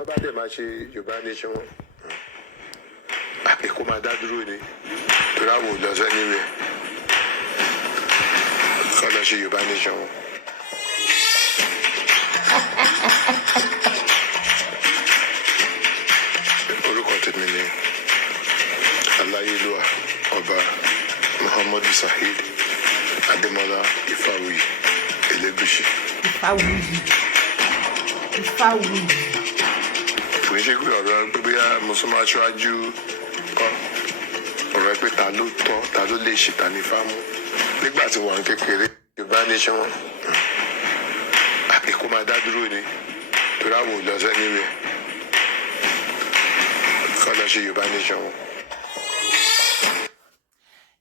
tó bá dẹ̀ máa ṣe Yorùbá nation wọn Èkó máa dá dúró ni torí àwọn ò lọ sẹ́ni rẹ̀ kọ́ lọ ṣe Yorùbá nation wọn. Orúkọ tèmi ni Aláyélúwà Ọba Muhammadu Saheed Adémọ́lá Ifáwuyì Elegushi. Ifáwuyì. Kò ń ṣe pé ọ̀rọ̀ pé bóyá mùsùlùmí aṣáájú kan ọ̀rọ̀ pé ta ló tọ́ ta ló lè ṣe ta ní fámú nígbà tí wọ́n ń kékeré Yorùbá nation wọn Èkó máa dá dúró ni torí àwọn ò lọ sẹ́ni rẹ̀ kọ́ lọ ṣe Yorùbá nation wọn.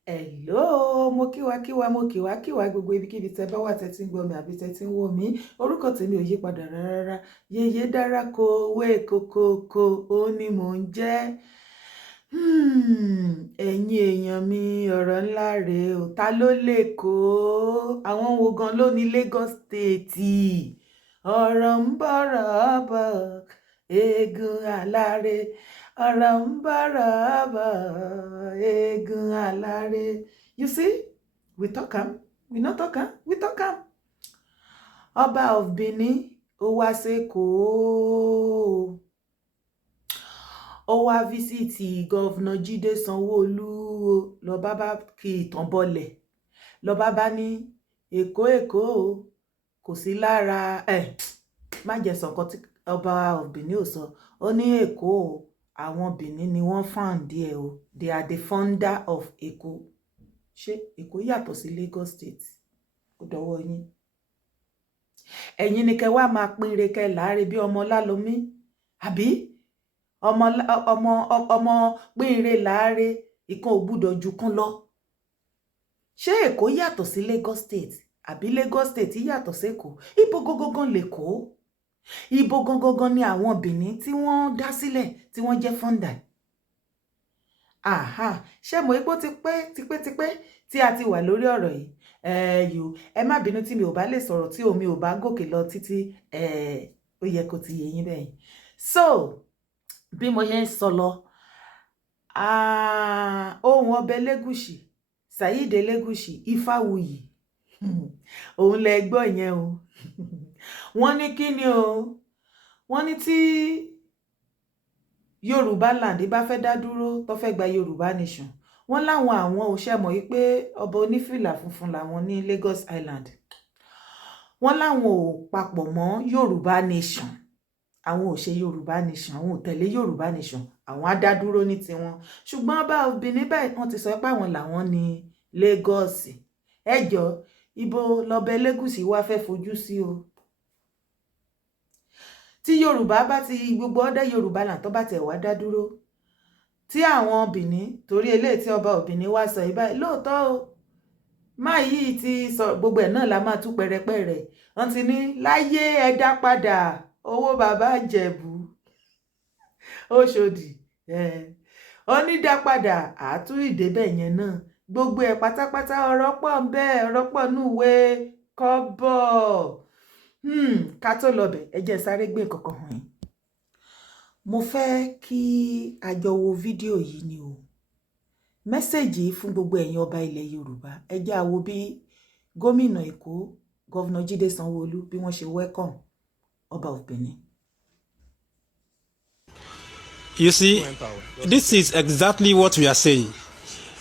Hello, mo kíwá gbogbo ibikíbi tẹ́ bá wà tẹ́ tí ń gbọ́ mi àbí tẹ́ tí ń wò mí. Orúkọ tèmi ò yí padà rárá. Yèyé dára kó wé kókókó ó ní mò ń jẹ́. Ẹ̀yin èèyàn mi ọ̀rọ̀ ńlá rèé o. Ta ló lè kó àwọn wo gan ló ní Lagos State? Ọ̀rọ̀ ń bọ̀rọ̀ bọ̀ eégún aláré. Ọ̀rọ̀ ń bọ̀rọ̀ bọ̀ eégún aláré. You see, we talk am, we not talk am, we talk am. Ọba of Benin, ó wá s'Èkó. Ó wá físítì Governor Jídé Sanwó-Olú lọ́ba bá kí ìtàn bọlẹ̀. Lọ́ba bá ní Èkó kò sí lára má jẹ́ sọ nǹkan tí ọba of Benin ò sọ. Ó ní Èkó àwọn Benin ni wọ́n found ẹ̀ o. They are the founder of Èkó. Ṣé Èkó yàtọ̀ sí Lagos State? Ó dọwọ́ yín. Ẹ̀yin ni kẹ́ wá máa pín ire kẹ́ láre bí ọmọ Lálómí. Àbí ọmọ pín ire láre ìkan ò gbúdọ̀ ju kan lọ. Ṣé Èkó yàtọ̀ sí Lagos State? Àbí Lagos State yàtọ̀ sí Èkó? Ibo gangan l'Èkó? Ibo gangan ni àwọn Benin tí wọ́n dá sílẹ̀ tí wọ́n jẹ́ founder? Ṣé mo ipò tipẹ́ tí a ti wà lórí ọ̀rọ̀ yìí? Ẹ má bínú tí mi ò bá lè sọ̀rọ̀ tí omi ò bá gòkè lọ títí ó yẹ kó ti yé yín bẹ́ẹ̀. So bí mo ṣe ń sọ lọ ohun ọba Elegushi Saheed Elegushi Ifáwuyì òun lẹ gbọ́ yẹn o. Wọ́n ní kí ni o? Wọ́n ní tí Yorùbá land bá fẹ́ dá dúró tó fẹ́ gba Yorùbá nation. Wọ́n láwọn àwọn ò ṣe mọ̀ wípé ọba onífìlà funfun làwọn ní Lagos Island. Wọ́n láwọn ò papọ̀ mọ́ Yorùbá nation. Àwọn ò ṣe Yorùbá nation, àwọn ò tẹ̀lé Yorùbá nation. Àwọn á dá dúró ní tiwọn. Ṣùgbọ́n ọba Benin báyìí wọ́n ti sọ pé àwọn làwọn ní Lagos. Ẹjọ́ ibo lọba Elegushi wá fẹ́ fojú sí o. Tí Yorùbá bá ti gbogbo ọdẹ Yorùbá là tó bá tẹ̀ wá dá dúró. Tí àwọn Benin torí eléyìí tí ọba Benin wá sọ ìbáyìí lóòótọ́ o. Máa yìí ti sọ gbogbo ẹ̀ náà la máa tú pẹrẹpẹrẹ. Wọ́n ti ní láyé ẹ dá padà owó bàbá Ìjẹ̀bú. Òṣòdì ó ní dá padà àtú ìdébẹ̀ yẹn náà. Gbogbo ẹ̀ pátápátá ọ̀rọ̀ pọ̀ ń bẹ ọ̀rọ̀ pọ̀ núwé kọ́bọ̀. Ká tó lọ bẹ̀ ẹ jẹ́ sáré gbé nǹkan hàn yín. Mo fẹ́ kí a jọ wo fídíò yìí ni o. Mẹ́sẹ̀jì fún gbogbo ẹ̀yin ọba ilẹ̀ Yorùbá. Ẹ jẹ́ á wo bí gómìnà Èkó Governor Jídé Sanwó-Olú bí wọ́n ṣe welcome ọba of Benin. You see, this is exactly what we are saying.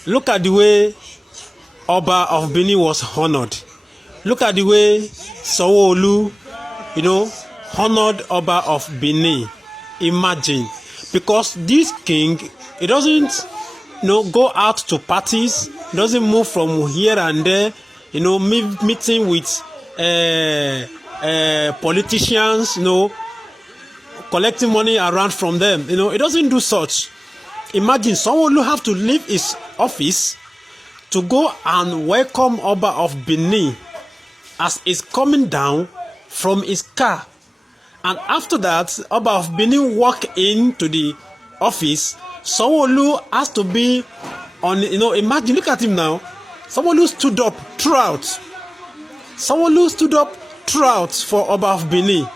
Look at the way Oba of Benin was honored. Look at the way Sanwó-Olú, honored Oba of Benin. Imagine, because this king, he doesn't, go out to parties, doesn't move from here and there, meeting with politicians, collecting money around from them. It doesn't do such. Imagine someone who have to leave his office to go and welcome Oba of Benin as he's coming down from his car. And after that, Oba of Benin walk into the office. Sanwó-Olú has to be on, imagine, look at him now. Sanwó-Olú stood up throughout. Sanwó-Olú stood up throughout for Oba of Benin.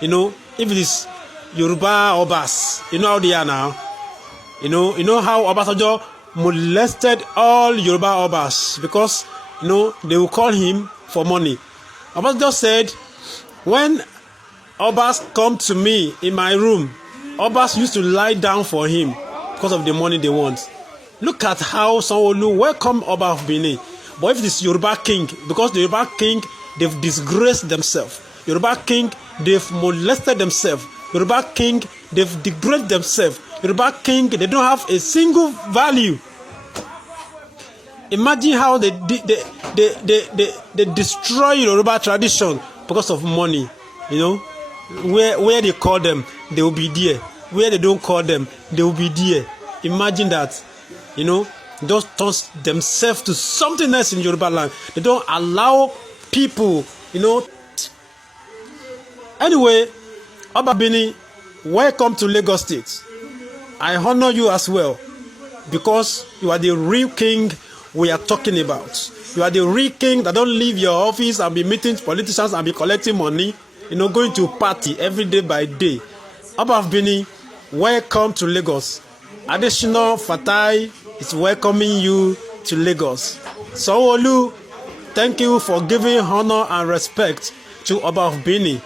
If it is Yoruba Obas. You know how they are now. You know how Obasanjo molested all Yoruba Obas because they will call him for money. Obasanjo said, when Obas come to me in my room, Obas used to lie down for him because of the money they want. Look at how Sanwo-Olu welcome Oba of Benin. But if it is Yoruba king, because the Yoruba king, they've disgraced themselves. Yoruba king, they've molested themselves. Yoruba king, they've degraded themselves. Yoruba king, they don't have a single value. Imagine how they destroy Yoruba tradition because of money. Where they call them, they will be there. Where they don't call them, they will be there. Imagine that. Just turn themselves to something else in Yoruba land. They don't allow people, Anyway, Oba Benin, welcome to Lagos State. I honor you as well because you are the real king we are talking about. You are the real king that don't leave your office and be meeting politicians and be collecting money, going to party every day by day. Oba of Benin, welcome to Lagos. Additional Fatai is welcoming you to Lagos. Sanwo-Olu, thank you for giving honor and respect to Oba of Benin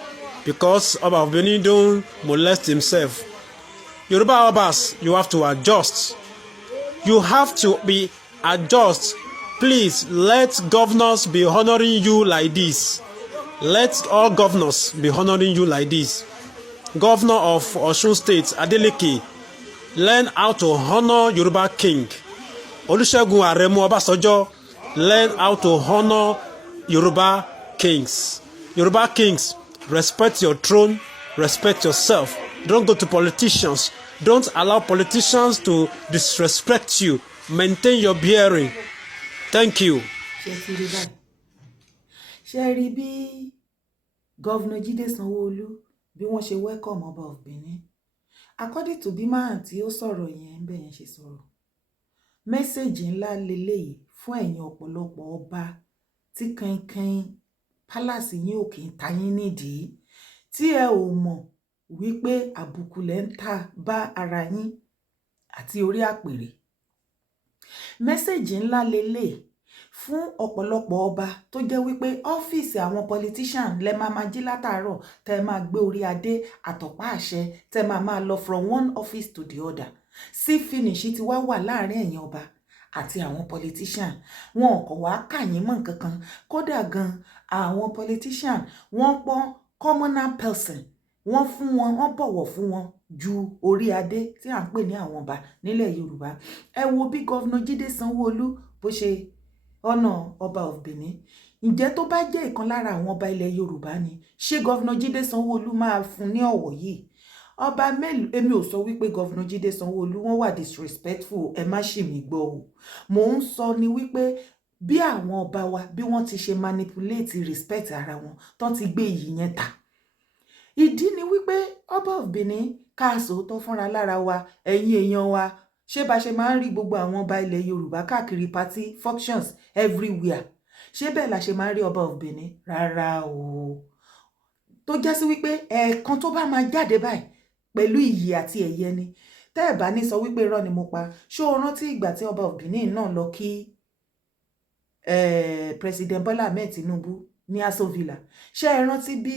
because Oba of Benin don't molest himself. Yoruba Obas, you have to adjust. You have to be adjust. Please, let governors be honoring you like this. Let all governors be honoring you like this. Governor of Osun State, Adeleke, learn how to honor Yoruba king. Olusegun Aremu Obasanjo, learn how to honor Yoruba kings. Yoruba kings, respect your throne, respect yourself. Don't go to politicians. Don't allow politicians to disrespect you. Maintain your bearing. Thank you. Ṣé rí bí Governor Jide Sanwo-Olu bí wọ́n ṣe welcome Oba of Benin? According to bí máa tí ó sọ̀rọ̀ yẹn ń bẹ̀yẹn ṣe sọ̀rọ̀. Mẹ́sẹ̀jì ńlá leléyìí fún ẹ̀yin ọ̀pọ̀lọpọ̀ ọba tí kankan palace yín ò kì í ta yín nídìí tí ẹ ò mọ̀ wípé àbùkù lẹ́ ń ta bá ara yín àti orí àpèrè. Mẹ́sẹ̀jì ńlá leléyìí fún ọ̀pọ̀lọpọ̀ ọba tó jẹ́ wípé ọ́fíìsì àwọn politician lẹ máa jí látàárọ̀ tẹ́ máa gbé orí adé àtọ̀pá àṣẹ tẹ́ máa lọ from one office to the other. Sí finish ti wá wà láàrin ẹ̀yin ọba àti àwọn politician. Wọn kò wá kà yín mọ́ nǹkan kan. Kódà gan àwọn politician wọ́n pọ́n commoner person. Wọ́n bọ̀wọ̀ fún wọn ju orí adé tí à ń pè ní àwọn ọba nílẹ̀ Yorùbá. Ẹ wo bí Governor Jide Sanwo-Olu bó ṣe ọ̀nà Oba of Benin. Ǹjẹ́ tó bá jẹ́ ìkan lára àwọn ọba ilẹ̀ Yorùbá ni ṣé Governor Jide Sanwo-Olu máa fún ní ọ̀wọ̀ yìí? Ọba mélòó, èmi ò sọ wípé Governor Jide Sanwo-Olu wọ́n wà disrespectful, ẹ má ṣì mí gbọ́ o. Mò ń sọ ni wípé bí àwọn ọba wa bí wọ́n ti ṣe manipulate respect ara wọn tó ti gbé iyì yẹn ta. Ìdí ni wípé Oba of Benin ká sòótọ́ fúnra lára wa, ẹ̀yin èèyàn wa. Ṣé bá ṣe máa ń rí gbogbo àwọn ọba ilẹ̀ Yorùbá káàkiri party functions everywhere? Ṣé bẹ́ẹ̀ la ṣe máa ń rí Oba of Benin? Rárá o. Tó jẹ́ sí wípé ẹ̀ẹ̀kan tó bá máa jáde báyìí pẹ̀lú iyì àti ẹ̀yẹ ni. Tẹ́ ẹ̀ bá ní sọ wípé irọ́ ni mo pa. Ṣé o rántí ìgbà tí Oba of Benin náà lọ kí President Bola Ahmed Tinubu ní Aso Villa? Ṣé ẹ rántí bí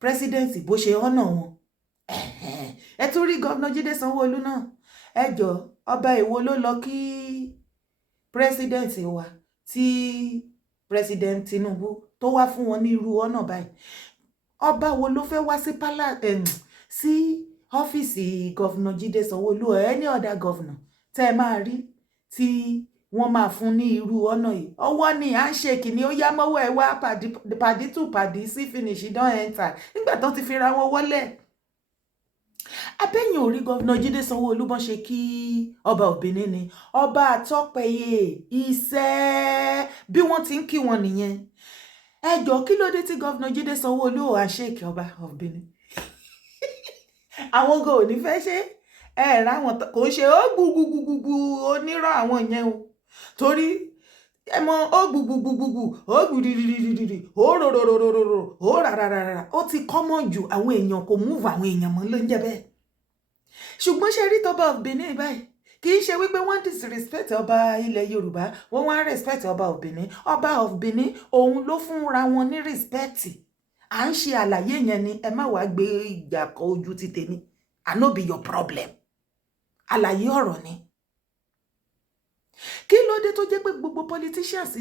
president bó ṣe ọ̀nà wọn? Ẹ tún rí Governor Jide Sanwo-Olu náà. Ẹ jọ ọba èwo ló lọ kí president wa tí President Tinubu tó wá fún wọn ní irú ọ̀nà báyìí? Ọba wo ló fẹ́ wá sí sí ọ́fíìsì Governor Jide Sanwo-Olu or any other governor tẹ́ máa rí tí wọ́n máa fún ní irú ọ̀nà yìí? Ọwọ́ ni à ń ṣe kìíní ó yá mọ́wọ́ ẹ wá pàdí tù pàdí sí finish don enter nígbà tó ti fi ra wọn wọlé. Abẹ́yìn orí Governor Jide Sanwo-Olu bọ́n ṣe kí Oba of Benin ni ọba àtọ́pẹ̀yẹ iṣẹ́ bí wọ́n ti ń kí wọn nìyẹn. Ẹ jọ̀ọ́ kí ló dé tí Governor Jide Sanwo-Olu ò àṣeyìkì Oba of Benin? Àwọn go ò ní fẹ́ ṣe ẹ ra wọn kò ṣe ó gbùgbùgbùgbù onírọ̀ àwọn yẹn o. Torí ẹ mọ ó gbùgbùgbùgbùgbù ó gbùdìdìdìdìdì ó rorororororo ó rárárárá ó ti kọ́mọ̀ jù àwọn èèyàn kò múùfù àwọn èèyàn mọ́ ló ń jẹ́ bẹ́ẹ̀. ṣùgbọ́n ṣe rí tọ́ba of Benin báyìí kì í ṣe wípé wọ́n disrespect ọba ilẹ̀ Yorùbá wọ́n wá respect ọba of Benin. Ọba of Benin òun ló fúnra wọn ní respect. À ń ṣe àlàyé yẹn ni ẹ má wàá gbé ìjà kọ ojú ti tèmi. I no be your problem. Àlàyé ọ̀rọ̀ ni. Kí ló dé tó jẹ́ pé gbogbo politicians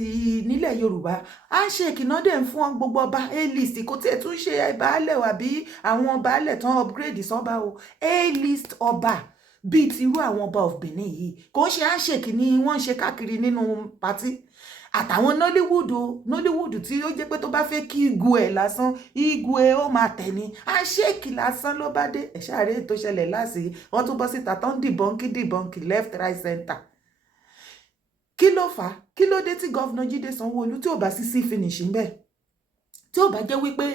nílẹ̀ Yorùbá á ṣe ìkìnnádé ń fún gbogbo ọba A-list kò tí ẹ̀ tún ṣe baálẹ̀ àbí àwọn baálẹ̀ tán upgrade sọ́ba o A-list ọba bíi ti irú àwọn ọba of Benin yìí kò ń ṣe handshake ni wọ́n ń ṣe káàkiri nínú pátí àtàwọn Nollywood tí ó jẹ́ pé tó bá fẹ́ kí igwe ẹ̀ lásán igwe ó máa tẹ̀ ní handshake lásán ló bá dé ẹ̀ṣáàrẹ́ tó ṣẹlẹ̀ láti wọ́n tún bọ́ síta tán dìbọ́nkì left right center. Kí ló fà á kí ló dé tí gọ́vnà Jídé Sanwó-Olú tí ò bá sí finish ń bẹ̀ tí ò bá jẹ́ wípé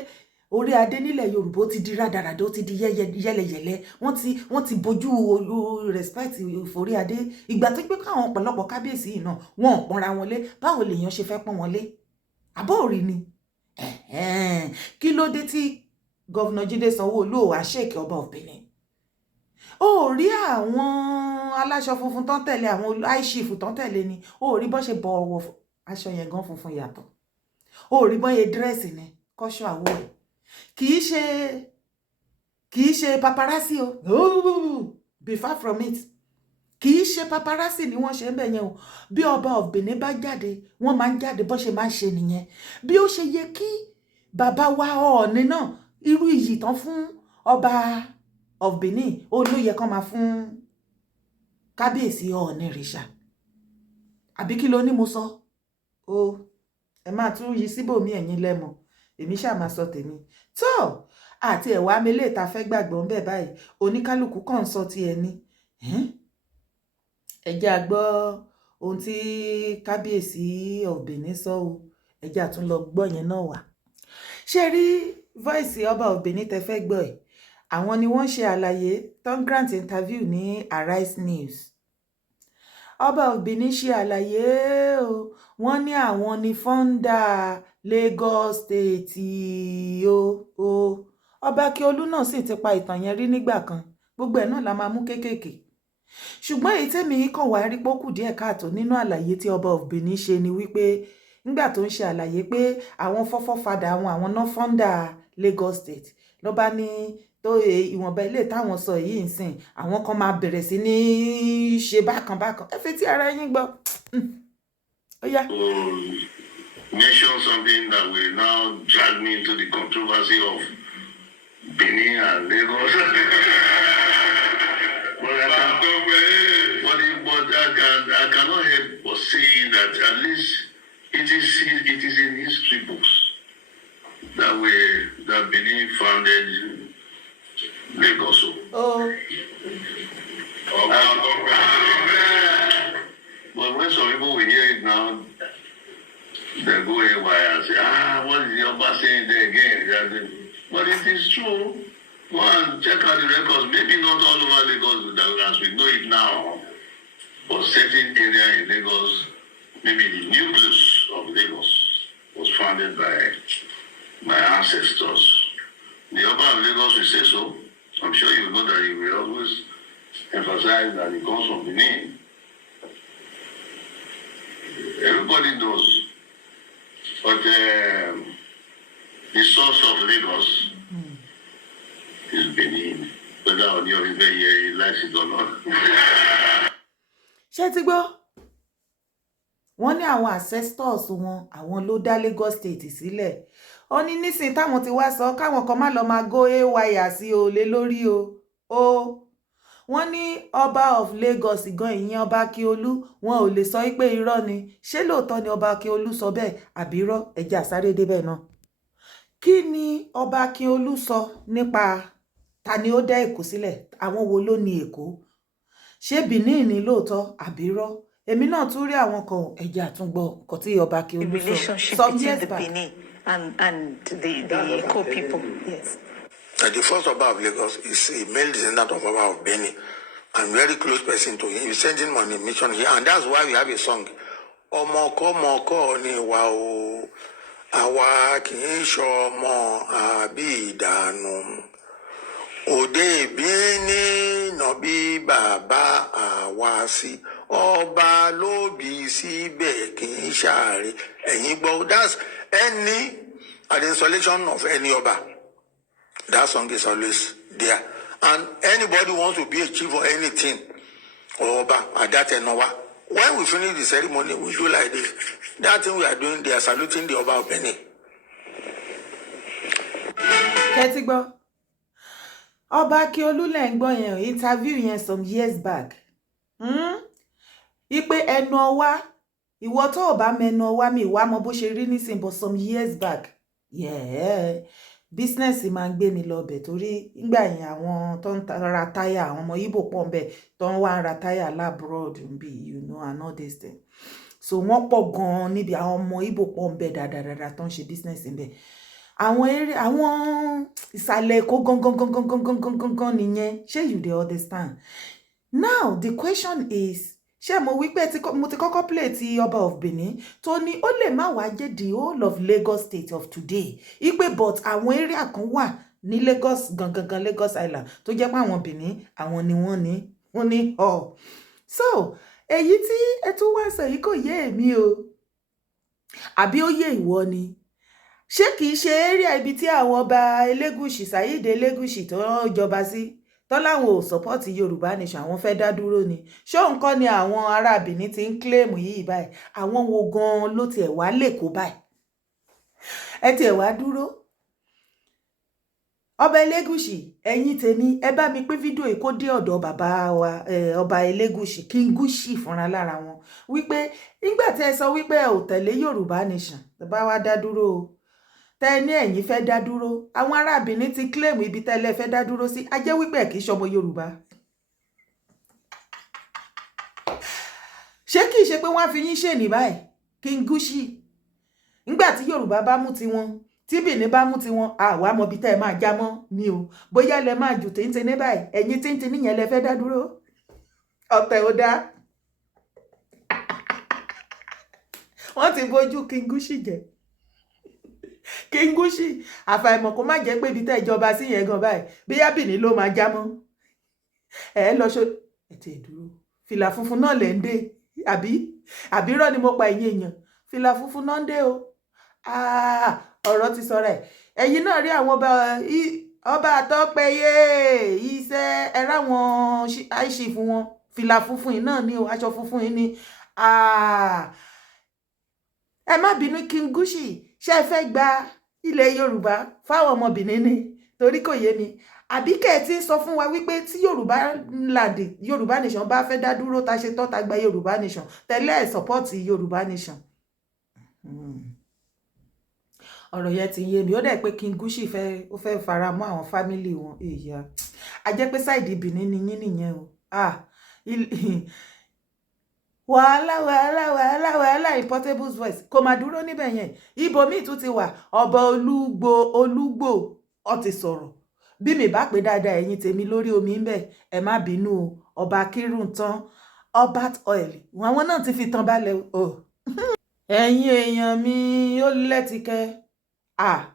orí adé nílẹ̀ Yorùbá ó ti di rádaràdà ó ti di yẹ́lẹyẹ̀lẹ wọ́n ti bójú respect ìforí adé ìgbà tó gbé káwọn ọ̀pọ̀lọpọ̀ kábíyèsí yìí náà wọn ò pọ́nra wọn lé báwo lèèyàn ṣe fẹ́ pọ́n wọn lé àbọ̀ òrí ni kí ló dé tí gọ́vnà Jídé Sanwó-Olú ò wá ṣèkì ọba of Benin ó rí àwọn aláṣọ funfun tán tẹ̀lé àwọn aishif tán tẹ̀lé ni ó rí bọ́ ṣe bọ̀wọ̀ aṣọ yẹn gan funfun yàtọ̀ ó rí bọ́ yẹ dírẹ́sì ni kọ́ṣọ́ àwọ̀ ẹ̀ kì í ṣe paparazzi o be far from it kì í ṣe paparazzi ni wọ́n ṣe ń bẹ̀ yẹn o bí ọba of Benin bá jáde wọ́n máa ń jáde bọ́ ṣe máa ń ṣe nìyẹn bí ó ṣe yẹ kí bàbá wa Ọọ̀ni náà irú iyì tán fún ọba of Benin ó ló yẹ kán máa fún kábíyèsí Ọọ̀ni rìṣà àbí kí ló ní mo sọ o ẹ máa tún yí síbòmí ẹ̀yin lẹ́mọ̀ èmi ṣáà máa sọ tèmi tó àti ẹ̀wà amílẹ̀ ìta fẹ́ gbàgbọ́ ń bẹ̀ báyìí oníkálukú kàn ń sọ ti ẹni ẹ jẹ́ a gbọ́ ohun tí kábíyèsí of Benin sọ o ẹ jẹ́ a tún lọ gbọ́ yẹn náà wá ṣe rí voice ọba of Benin tẹ fẹ́ gbọ́ ẹ̀ àwọn ni wọ́n ṣe àlàyé tom grant interview ní Arise News ọba of Benin ṣe àlàyé o wọ́n ní àwọn ni founder Lagos State o ọba Akiolu náà sì ti pa ìtàn yẹn rí nígbà kan gbogbo ẹ̀ náà la máa mú kéékèèké ṣùgbọ́n èyí tẹ́mi kàn wá rí pókù díẹ̀ káàtó nínú àlàyé tí ọba of Benin ṣe ni wípé nígbà tó ń ṣe àlàyé pé àwọn fọ́fọ́fadà àwọn náà founder Lagos State ló bá ní tó ìwọ̀nba ilé táwọn sọ yìí ń sìn àwọn kan máa bẹ̀rẹ̀ sí ní ṣe bákan ẹ fi tí ara yín gbọ́ ó yá. Mention something that will now drag me into the controversy of Benin and Lagos. I cannot help but saying that at least it is in history books that Benin founded Lagos. Oh. But when some people will hear it now, they go haywire and say, what is the Oba saying there again? But it is true. Go and check out the records. Maybe not all over Lagos as we know it now, but certain area in Lagos, maybe the nucleus of Lagos was founded by my ancestors. The Oba of Lagos will say so. I'm sure you know that he will always emphasize that it comes from Benin. Everybody knows. But the source of Lagos is Benin. Whether on your river here he likes it or not. Ṣé ti gbọ́? Wọ́n ní àwọn ancestors wọn, àwọn ló dá Lagos State sílẹ̀. Ó ní nísìn táwọn ti wá sọ káwọn kan má lọ máa go haywire sí olè lórí o. Wọ́n ní ọba of Lagos gan ìyẹn ọba Akiolu wọn ò lè sọ pé irọ́ ni. Ṣé lóòótọ́ ni ọba Akiolu sọ bẹ́ẹ̀ àbí irọ́ ẹ̀jẹ̀ àsáré débẹ̀ náà? Kí ni ọba Akiolu sọ nípa ta ni ó dá Èkó sílẹ̀? Àwọn wo ló ní Èkó? Ṣé Benin ni lóòótọ́ àbí irọ́? Èmi náà tún rí àwọn kan ẹ̀jẹ̀ àtúngbọ̀ nǹkan tí ọba Akiolu sọ. The relationship between the Benin and the Eko people. Yes. The first Oba of Lagos is a male descendant of Oba of Benin and very close person to him. He sent him on a mission here, and that's why we have a song ọmọkọ́mọkọ́ ni wà o àwa kì í ṣọmọ àbí ìdànù òde ìbí ní nàbí bàbá àwa sí ọba ló bí síbẹ̀ kì í ṣàárẹ̀ ẹ̀yin gbọ́. That's any at the installation of any ọba. That song is always there. And anybody wants to be a chief or anything, or Oba, at that Enowa, when we finish the ceremony, we do like this. That thing we are doing, they are saluting the Oba of Benin. Kẹ́tígbọ́, Ọba Akiolu lẹ́ ń gbọ́ yẹn interview yẹn some years back. Ipe ẹnu ọwá, ìwọ tó bá mẹ́nu ọwá mi wá mọ bó ṣe rí nísìn, but some years back. Yeah. Business máa ń gbé mi lọ bẹ̀ torí nígbà yẹn àwọn tó ń ra táyà àwọn ọmọ Ìgbò pọ̀ ńbẹ̀ tó ń wá ra táyà labroad nbí you know and all this thing. So wọ́n pọ̀ gan-an níbi àwọn ọmọ Ìgbò pọ̀ ńbẹ̀ dáadáa tó ń ṣe business ńbẹ̀. Àwọn ìsàlẹ̀ Èkó gangan nìyẹn. Ṣé you dey understand? Now the question is, ṣé mo wí pé mo ti kọ́kọ́ play ti Ọba of Benin tó ní ó lè má wá jẹ́ the whole of Lagos state of today. Ipe but àwọn area kan wà ní Lagos gangan Lagos Island tó jẹ́ pé àwọn Benin àwọn ni wọ́n ní ọ̀. So èyí tí ẹ tún wá sọ yìí kò yé èmi o. Àbí ó yé ìwọ ni? Ṣé kìí ṣe area ibi tí àwọn ọba Elegushi Saheed Elegushi tó jọba sí? Tọ́láwọn ò support Yorùbá nation àwọn fẹ́ dá dúró ni. Ṣé òun kọ́ ni àwọn ará Benin ti ń claim yìí báyìí? Àwọn wo gan ló tiẹ̀ wá lẹ́kọ̀ọ́ báyìí? Ẹ tiẹ̀ wá dúró. Ọba Elegushi, ẹ̀yin tèmi, ẹ bá mi pín fídíò yìí kó dé ọ̀dọ̀ bàbá wa Ọba Elegushi, Kingushi fúnra lára wọn. Wípé nígbà tí ẹ sọ wípé ẹ ò tẹ̀lé Yorùbá nation, bá wa dá dúró o. Tẹ́ ní ẹ̀yin fẹ́ dá dúró, àwọn ará Benin ti claim ibi tẹ́lẹ̀ fẹ́ dá dúró sí, a jẹ́ wípé kìí ṣọmọ Yorùbá. Ṣé kìí ṣe pé wọ́n á fi yín ṣe ní báyìí? Kingushi. Nígbà tí Yorùbá bá mú tiwọn, tí Benin bá mú tiwọn, àwa mọ ibi tẹ́ ẹ máa já mọ́ ni o. Bóyá lẹ máa jù téńté ní báyìí, ẹ̀yin téńté níyẹn lẹ fẹ́ dá dúró. Ọ̀tẹ̀ ò dá. Wọ́n ti bójú Kingushi jẹ́. Kingushi, àfàìmọ̀ kó má jẹ́ pé ibi tẹ́ ìjọba sí yẹn gan báyìí bí Benin ló máa já mọ́. Ẹ lọ ṣó ẹ ti dúró. Fìlà funfun náà lẹ ń dé àbí rọ́ ni mo pa ẹ̀yin èèyàn. Fìlà funfun náà ń dé o. Ọ̀rọ̀ ti sọ̀rọ̀ ẹ̀. Ẹ̀yin náà rí àwọn ọba àtọ́pẹ́yẹ iṣẹ́ ẹ̀rá wọn àìṣì fún wọn. Fìlà funfun yìí náà ni o, aṣọ funfun yìí ni. Ẹ má bínú Kingushi. Ṣé ẹ fẹ́ gba ilẹ̀ Yorùbá fáwọn ọmọ Benin ni? Torí kò yé mi. Àbí kẹ́ ti sọ fún wa wípé tí Yorùbá nation bá fẹ́ dá dúró ta ṣe tán ta gba Yorùbá nation tẹ́lẹ̀ support Yorùbá nation. Ọ̀rọ̀ yẹn ti yé mi. Ó dẹ̀ pé Kingushi ó fẹ́ fara mọ́ àwọn family wọn. Èyà. A jẹ́ pé side Benin ni yín nìyẹn o. Wàhálà Importable's voice kò máa dúró níbẹ̀ yẹn. Ibòmíì tún ti wà Ọba Olúgbò ó ti sọ̀rọ̀. Bí mi bá pè dáadáa ẹ̀yin tèmi lórí omi ń bẹ̀ ẹ má bínú o. Ọba Akírùntàn Obat Oil àwọn náà ti fi tán balẹ̀ o. Ẹ̀yin èèyàn mi ó lẹ́tìkẹ́.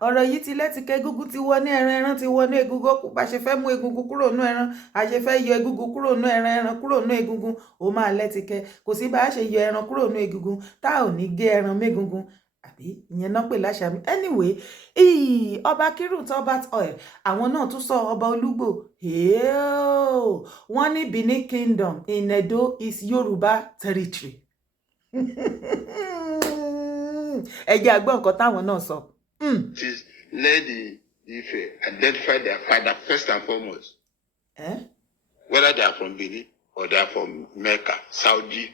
Ọ̀rọ̀ yìí ti lẹ́tìkẹ́. Egungun ti wọ ní ẹran ti wọ ní egungun. Bá ṣe fẹ́ mú egungun kúrò nú ẹran, a ṣe fẹ́ yọ egungun kúrò nú ẹran kúrò nú egungun, ó máa lẹ́tìkẹ́. Kò sí bá ṣe yọ ẹran kúrò nú egungun tá ò ní gé ẹran mégungun. Àbí ìyẹn náà pè láṣà mi. Anyway, Ọba Akírùntàn Obat Oil àwọn náà tún sọ Ọba Olúgbò. Wọ́n ní Benin Kingdom in Edo is Yoruba territory. Ẹ jẹ́ àgbọ̀ nǹkan táwọn náà sọ. Let the Ife identify their father first and foremost. Whether they are from Benin or they are from Mecca, Saudi.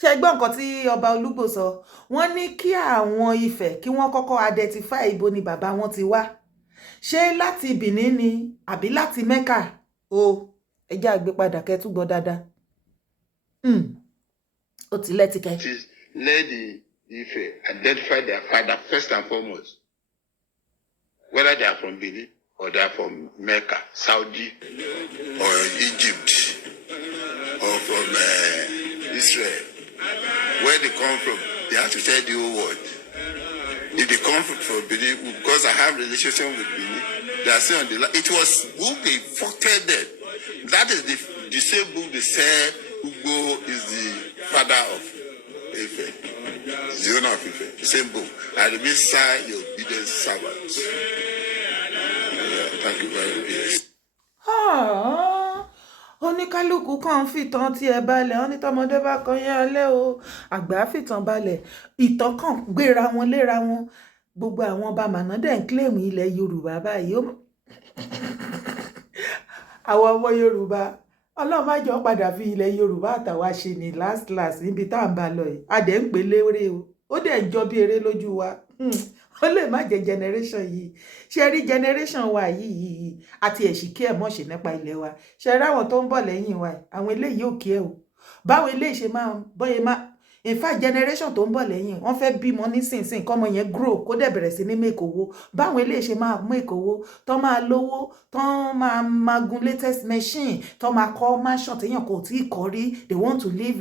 Ṣé gbọ́ nǹkan tí Ọba Olúgbò sọ? Wọ́n ní kí àwọn Ifẹ̀ kí wọ́n kọ́kọ́ identify ibo ni bàbá wọn ti wá. Ṣé láti Benin ni àbí láti Mecca? Ẹ jẹ́ àgbé padà kẹ́ tún gbọ́ dáadáa. Ó ti lẹ́tìkẹ́. Let the Ife identify their father first and foremost. Whether they are from Benin or they are from Mecca, Saudi, or Egypt, or from Israel. where they come from, they have to tell the whole world. If they come from Benin, because I have relationship with Benin, they are saying on the it was book they fucked them. That is the same book they say Ugo is the father of Ife, the owner of Ife. The same book. I remain sign your obedient servants. Thank you very much. Oníkálukú kan fìtàn tí ẹ balẹ̀ wọn ní tọmọdé bá kan yẹn alẹ́ o àgbà fìtàn balẹ̀ ìtàn kan gbéra wọn léra wọn gbogbo àwọn ọba màná dẹ̀ ń kílèmù ilẹ̀ Yorùbá báyìí àwọn ọmọ Yorùbá Ọlọ́run má jọ padà fi ilẹ̀ Yorùbá àtàwa ṣe ní last níbi tá à ń bá lọ yìí a dẹ̀ ń pè lérè o ó dẹ̀ ń jọ bí eré lójú wa ó lè má jẹ generation yìí ṣe rí generation wa yìí àti ẹ̀sìnkí ẹ̀ mọ̀ ṣe nípa ilẹ̀ wa ṣe rí àwọn tó ń bọ̀ lẹ́yìn wa àwọn eléyìí ò kí ẹ o báwo eléyìí ṣe máa bọ́yẹ máa in fact generation tó ń bọ̀ lẹ́yìn wọ́n fẹ́ bímọ nísinsìnyí kọ́mọ yẹn grow kó dẹ̀ bẹ̀rẹ̀ sí ní make owó báwo eléyìí ṣe máa make owó tó máa lówó tó máa gun latest machine tó máa kọ́ mansion téèyàn kò tí ì kọ́ rí they want to live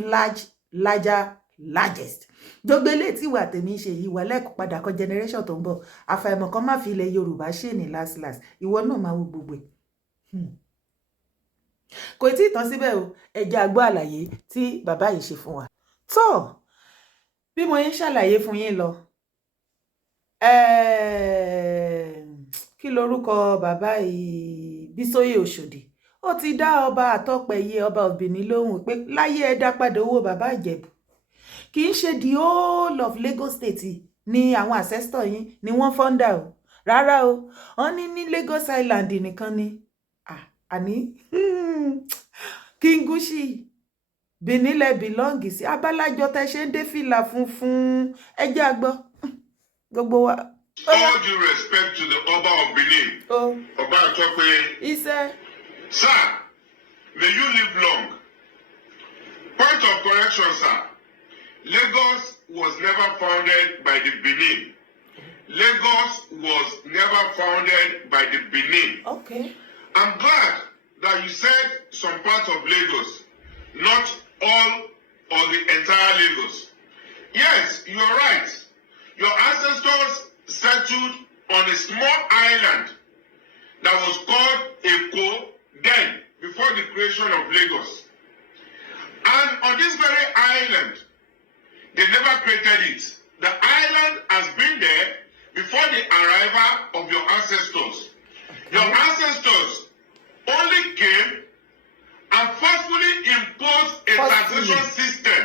largest gbogbo eléyìí tí ìwà tèmi ṣe yìí wà lẹ́ẹ̀kọ́ padà kọ́ generation tó ń bọ̀ àfàìmọ̀ kan má fi ilẹ̀ Yorùbá ṣe ní last ìwọ náà máa wo gbogbo ẹ̀ kò tí ì tán síbẹ̀ o ẹ̀jẹ̀ àgbọ́ àlàyé tí bàbá yìí ṣe fún wa tó bí mo yín ṣàlàyé fún yín lọ kí lorúkọ bàbá yìí Bísóyè Òṣòdì ó ti dá ọba àtọ́pẹ̀yẹ ọba Benin lóhùn pé láyé ẹ dá padà owó bàbá Ìjẹ̀bú kì í ṣe the whole of Lagos State ni àwọn ancestor yín ni wọ́n fọ́ndà o rárá o wọ́n ní Lagos Island nìkan ni àní kingship Benin lẹ bìlọ́ǹgì sí abálájọ tẹ ṣe ń dé fìlà funfun ẹjẹ́ àgbọ́ gbogbo wa. All due respect to the Oba of Benin. Oba Atope. Sir, may you live long. Point of correction, sir. Lagos was never founded by the Benin. Lagos was never founded by the Benin. Okay. I'm glad that you said some part of Lagos, not all or the entire Lagos. Yes, you are right. Your ancestors settled on a small island that was called Eko then, before the creation of Lagos. And on this very island, they never created it. The island has been there before the arrival of your ancestors. Your ancestors only came and forcefully imposed a taxation system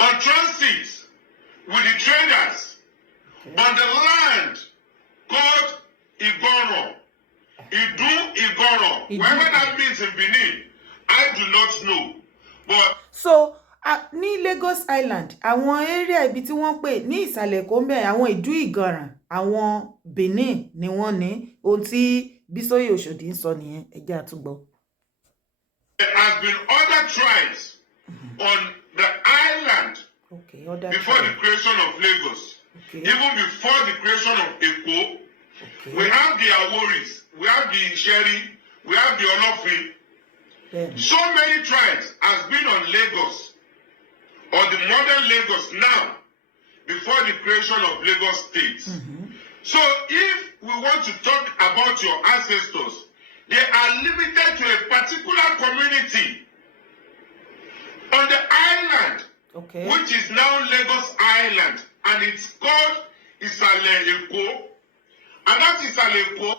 on transit with the traders on the land called Igoro. Wherever that means in Benin, I do not know. But so ní Lagos Island àwọn area ibi tí wọ́n pè ní ìsàlẹ̀ Èkó ńbẹ̀ àwọn ìdú Ìgànràn àwọn Benin ni wọ́n ní ohun tí Bísóyè Òṣòdì ń sọ nìyẹn ẹjẹ́ àtúgbọ́. There has been other tribes on the island before the creation of Lagos. Even before the creation of Eko, we have the Aworis, we have the Sheri, we have the Olofin. So many tribes has been on Lagos, or the modern Lagos now, before the creation of Lagos State. So if we want to talk about your ancestors, they are limited to a particular community on the island, which is now Lagos Island, and it's called Isale Eko. And that Isale Eko.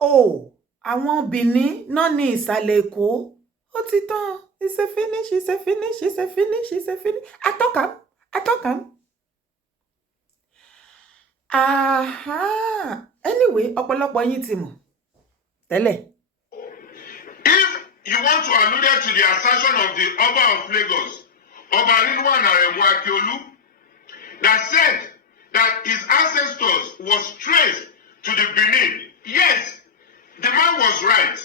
Oh, àwọn Benin náà ní Ìsàlẹ̀ Èkó. Ó ti tán. It's a finish, it's a finish, it's a finish, it's a finish. Atọ́kam. Aha. Anyway, ọ̀pọ̀lọpọ̀ yín ti mọ̀ tẹ́lẹ̀. If you want to allude to the assertion of the Oba of Lagos, Oba Rilwan Aremu Akiolu, that said that his ancestors was traced to the Benin, yes, the man was right.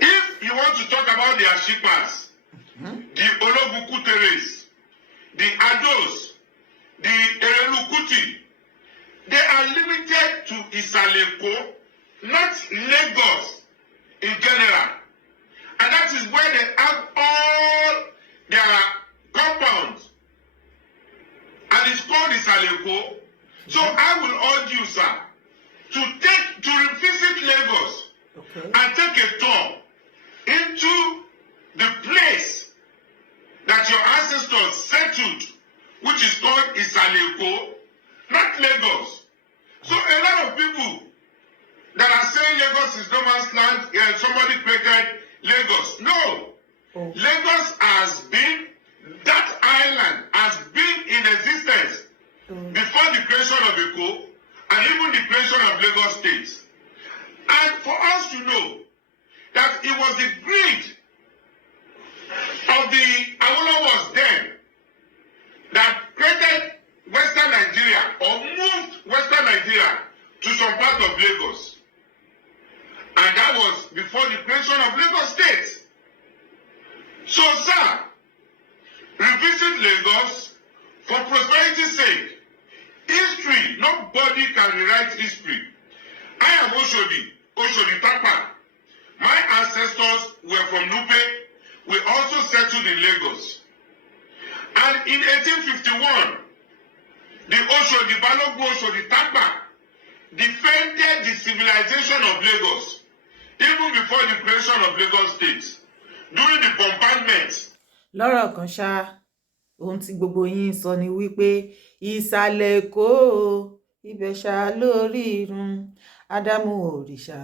If you want to talk about the Ashipas, the Olobukuteres, the Ados, the Erelukuti, they are limited to Isaleko, not Lagos in general. And that is where they have all their compound, and it's called Isaleko. So I will urge you, sir, to revisit Lagos and take a tour into the place that your ancestors settled, which is called Isaleko, not Lagos. So a lot of people that are saying Lagos is no man's land, somebody created Lagos. No. Lagos has been, that island has been in existence before the creation of Eko and even the creation of Lagos State. And for us to know that it was the greed of the Awolowo's then that created Western Nigeria or moved Western Nigeria to some part of Lagos. And that was before the creation of Lagos State. So, sir, revisit Lagos for prosperity's sake. History, nobody can rewrite history. I am Oshodi Tapa. My ancestors were from Nupe. We also settled in Lagos. And in 1851, the Oshodi Balogun Oshodi Tapa defended the civilization of Lagos, even before the creation of Lagos State, during the bombardment. Lọ́rọ̀ kan ṣá, ohun tí gbogbo yín sọ ni wípé ìsàlẹ̀ Èkó ibẹ̀ ṣá lórí irun Ádámù òrìṣà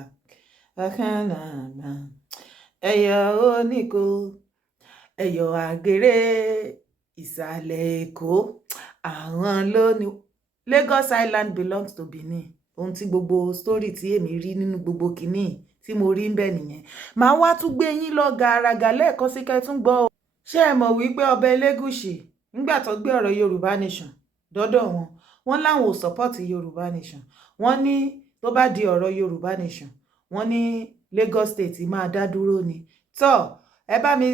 ọ̀kànlànà ẹ̀yọ̀ oníkó ẹ̀yọ̀ àgèrè ìsàlẹ̀ Èkó àwọn ló ní. Lagos Island belongs to Benin. Ohun tí gbogbo story tí èmi rí nínú gbogbo kìíní tí mo rí ń bẹ nìyẹn. Màá wá tún gbé yín lọ gàràgà lẹ́ẹ̀kan sí kẹ́ tún gbọ́. Ṣé ẹ mọ̀ wípé ọba Elegushi nígbà tó gbé ọ̀rọ̀ Yorùbá nation dọ́dọ̀ wọ́n láwọn ò support Yorùbá nation. Wọ́n ní tó bá di ọ̀rọ̀ Yorùbá nation, wọ́n ní Lagos State máa dá dúró ni. Tó ẹ bá mi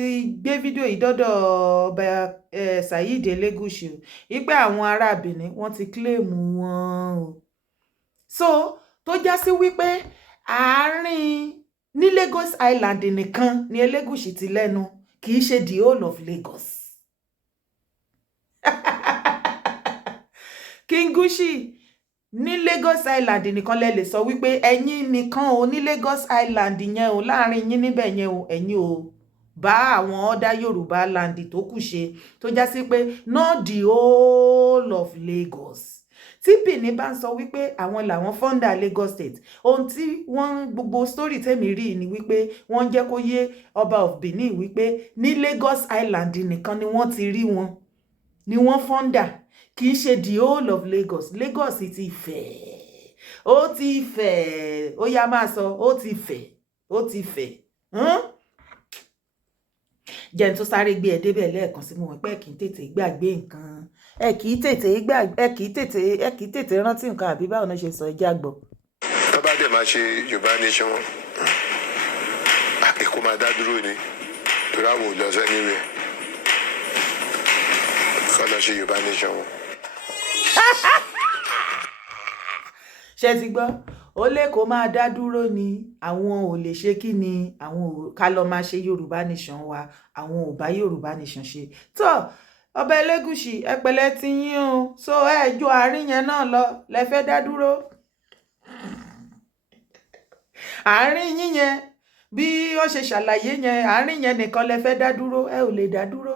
gbé fídíò yìí dọ́dọ̀ ọba Saheed Elegushi o. Wípé àwọn ará Benin wọ́n ti claim wọn o. So tó já sí wípé àárín ní Lagos Island nìkan ni Elegushi ti lẹ́nu, kì í ṣe the whole of Lagos. Kingushi ní Lagos Island nìkan lẹ lè sọ wípé ẹ̀yin nìkan o ní Lagos Island yẹn o, láàrin yín níbẹ̀ yẹn o, ẹ̀yin o bá àwọn ọ̀dà Yorùbá land tó kù ṣe, tó já sí pé not the whole of Lagos. Tí Benin bá ń sọ wípé àwọn làwọn founder Lagos State, ohun tí wọ́n gbogbo story tèmi rí ni wípé wọ́n jẹ́ kó yé ọba of Benin wípé ní Lagos Island nìkan ni wọ́n ti rí wọn, ni wọ́n founder, kì í ṣe the whole of Lagos. Lagos ti fẹ̀, ó ti fẹ̀, ó yá máa sọ, ó ti fẹ̀, ó ti fẹ̀. Jẹ́ n tó sáré gbé ẹ débẹ̀ lẹ́ẹ̀kan sí mo wọ́n pé kì í tètè gbàgbé nǹkan, ẹ kì í tètè rántí nǹkan, àbí báwo náà ṣe sọ ẹjẹ́ àgbọ̀. tó bá dẹ̀ máa ṣe Yorùbá nation wọn Èkó máa dá dúró ni torí àwọn ò lọ sẹ́ni rẹ̀ kọ́ lọ ṣe Yorùbá nation wọn. Ṣé ti gbọ́? Ó lè kó máa dá dúró ni, àwọn ò lè ṣe kí ni, àwọn ká lọ máa ṣe Yorùbá nation wa, àwọn ò bá Yorùbá nation ṣe. Tó ọba Elegushi ẹpẹlẹ ti yín o, so ẹjọ́ àárín yẹn náà lọ lẹ fẹ́ dá dúró. Àárín yín yẹn bí ó ṣe ṣàlàyé yẹn, àárín yẹn nìkan lẹ fẹ́ dá dúró, ẹ ò lè dá dúró.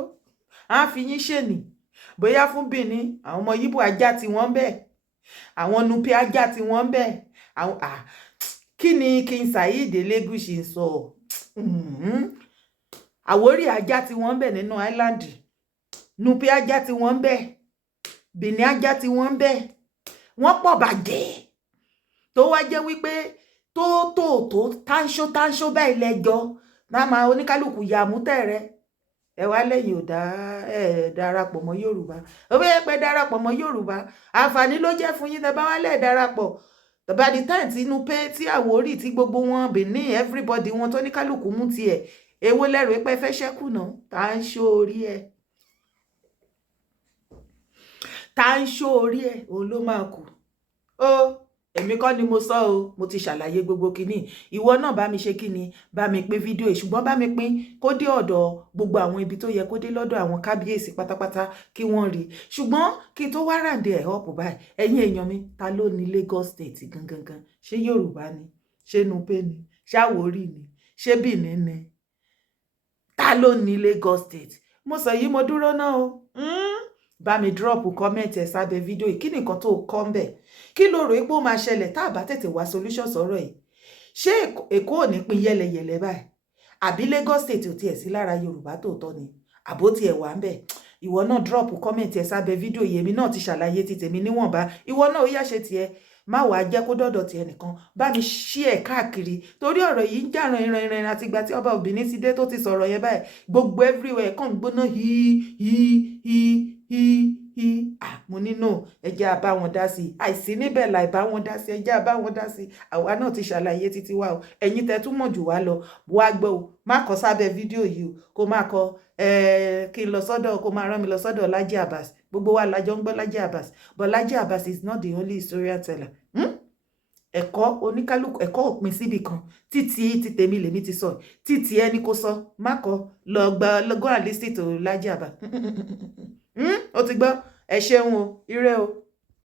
À ń fi yín ṣèní bóyá fún Benin, àwọn ọmọ Yíbò ajá tí wọ́n bẹ̀, àwọn Nupe ajá tí wọ́n bẹ̀, àwọn kí ni King Saheed Elegushi ń sọ? Àwórì ajá tí wọ́n bẹ̀ nínú island, Nupe ajá tí wọ́n bẹ̀, Benin ajá tí wọ́n bẹ̀, wọ́n pọ̀ bàjẹ́ tó wá jẹ́ wípé tó tánṣó báyìí lẹ́jọ́ náà máa oníkálùkù yàmú tẹ̀rẹ̀. Ẹ wá lẹ́yìn ò darapọ̀ mọ́ Yorùbá. Ó bẹ́ẹ̀ pé darapọ̀ mọ́ Yorùbá àǹfààní ló jẹ́ fún yín tẹ́ bá wá lẹ̀ darapọ̀. By the time tí Nupe tí Àwórì tí gbogbo wọn Benin everybody wọn tó ní kálùkù mú tiẹ̀, èwo lẹ́rù pé fẹ́ ṣẹ́kù náà tá ń ṣó orí ẹ̀. Tá ń ṣó orí ẹ̀ òun ló máa kù. Ó èmi kọ́ ni mo sọ o, mo ti ṣàlàyé gbogbo kíní. Ìwọ náà bá mi ṣe kíni, bá mi pín fídíò yìí, ṣùgbọ́n bá mi pín kó dé ọ̀dọ̀ gbogbo àwọn ibi tó yẹ kó dé lọ́dọ̀ àwọn kábíyèsí pátápátá kí wọ́n rí. Ṣùgbọ́n kí tó wá ràǹdè ẹ̀ up báyìí, ẹ̀yin èèyàn mi, ta ló ní Lagos State gangan? Ṣé Yorùbá ni? Ṣé Nupe ni? Ṣé Àwórì ni? Ṣé Benin ni? Ta ló ní Lagos State? Mo sọ yìí mo dúró náà o. Bá mi drop comment ẹ sábẹ́ fídíò yìí. Kí ni nǹkan tó kọ́ ń bẹ̀? Kí ló rò pé ó máa ṣẹlẹ̀ tá a bá tètè wá solution sọ̀rọ̀ yìí? Ṣé Èkó ò ní pín yẹ́lẹyẹ̀lẹ báyìí? Àbí Lagos State ò tiẹ̀ sí lára Yorùbá tòótọ́ ni? Àbó tiẹ̀ wà ń bẹ̀? Ìwọ náà drop comment ẹ sábẹ́ fídíò yìí. Èmi náà ti ṣàlàyé ti tèmi níwọ̀nba. Ìwọ náà ó yá ṣe tiẹ̀. Má wàá jẹ́ kó dọ̀dọ̀ ti ẹnìkan. Bá mi share káàkiri. Torí ọ̀rọ̀ yìí ń jà rìnrìn àti ìgbà tí ọba Benin ti dé tó ti sọ̀rọ̀ yẹn báyìí. Gbogbo everywhere kàn gbóná hi. Mo ní no, ẹ jẹ́ á bá wọn dá sí. Àìsí níbẹ̀ láì bá wọn dá sí, ẹ jẹ́ á bá wọn dá sí. Àwa náà ti ṣàlàyé títí wa o. Ẹ̀yin tẹ́ tún mọ̀ jù wá lọ. Wá gbọ́ o. Má kọ sábẹ́ fídíò yìí o. Kó má kọ kí n lọ sọ́dọ̀, kó má rán mi lọ sọ́dọ̀ Laji Abbas. Gbogbo wa lájọ ń gbọ́ Laji Abbas. But Laji Abbas is not the only historian teller. Ẹ̀kọ́ oníkálùkù, ẹ̀kọ́ òpin síbì kan. Títí ti tèmi lèmi ti sọ. Títí ẹni kó sọ. Má kọ lọ go and listen to Laji Abbas. Ó ti gbọ́. Ẹ ṣeun o. Ire o.